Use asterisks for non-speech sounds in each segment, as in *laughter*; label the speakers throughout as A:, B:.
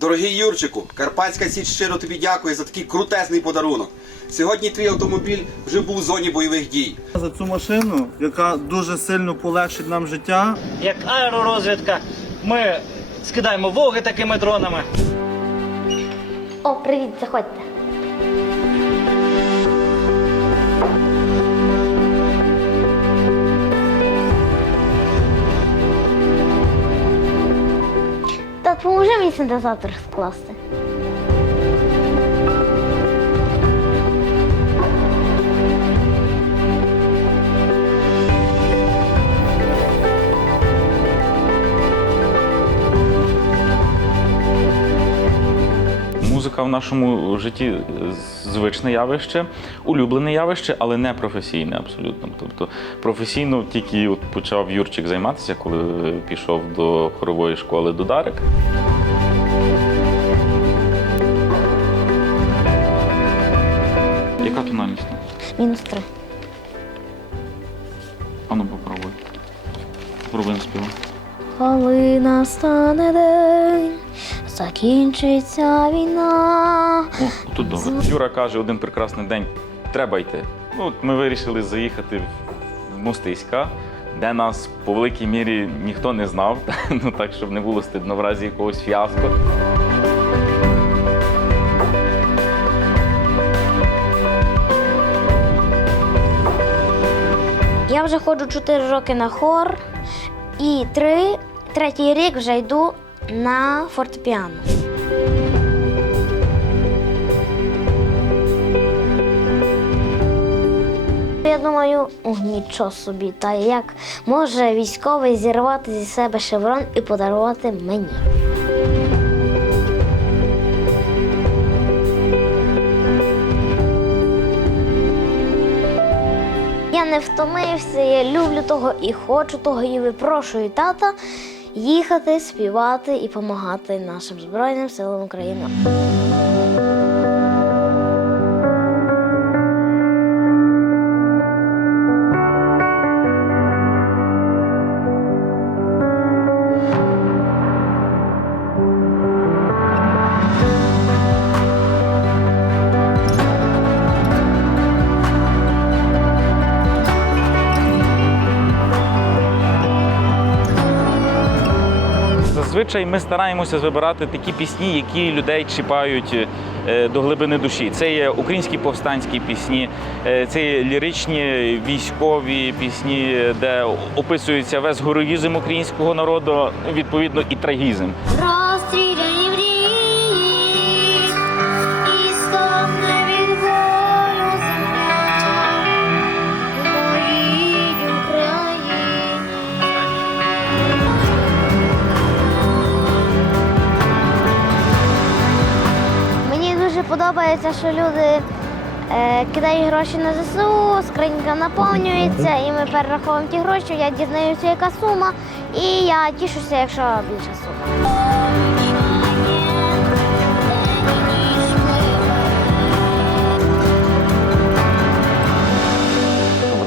A: Дорогий Юрчику, Карпатська Січ щиро тобі дякує за такий крутезний подарунок. Сьогодні твій автомобіль вже був у зоні бойових дій.
B: За цю машину, яка дуже сильно полегшить нам життя.
C: Як аеророзвідка, ми скидаємо воги такими дронами.
D: О, привіт, заходьте. Та поможи синтезатор скласти.
E: Музика в нашому житті е, звичне явище, улюблене явище, але не професійне абсолютно. Тобто професійно тільки от почав Юрчик займатися, коли пішов до хорової школи Дударик. Яка тональність?
D: Мінус три.
E: Ану попробуй. Попробуй на співу.
D: Коли настане день, закінчиться війна.
E: О, тут добре. Юра каже, один прекрасний день треба йти. Ну, от ми вирішили заїхати в Мостиська, де нас по великій мірі ніхто не знав, *laughs* ну так, щоб не було стидно в разі якогось фіаско.
D: Я вже ходжу 4 роки на хор і три, третій рік вже йду на фортепіано. Я думаю, нічого собі, та як може військовий зірвати зі себе шеврон і подарувати мені. Я не втомився, я люблю того і хочу того, і випрошую тата їхати, співати і допомагати нашим Збройним силам України.
E: Зазвичай ми стараємося вибирати такі пісні, які людей чіпають е, до глибини душі. Це є українські повстанські пісні, е, це є ліричні військові пісні, де описується весь героїзм українського народу, відповідно, і трагізм.
D: Подобається, що люди е, кидають гроші на ЗСУ, скринька наповнюється, і ми перераховуємо ті гроші, я дізнаюся, яка сума, і я тішуся, якщо більша сума.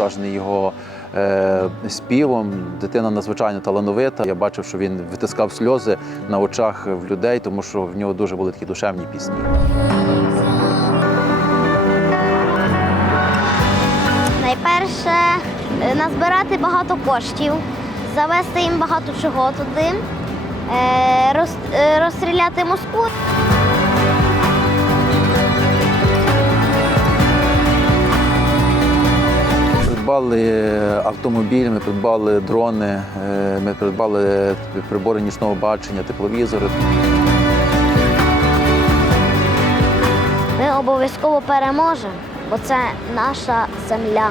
F: вражений його е, співом. Дитина надзвичайно талановита. Я бачив, що він витискав сльози на очах в людей, тому що в нього дуже були такі душевні пісні.
D: Найперше е, назбирати багато коштів, завести їм багато чого туди, е, е, розстріляти Москву.
F: Придбали автомобіль, ми придбали дрони, ми придбали прибори нічного бачення, тепловізори.
D: Ми обов'язково переможемо, бо це наша земля.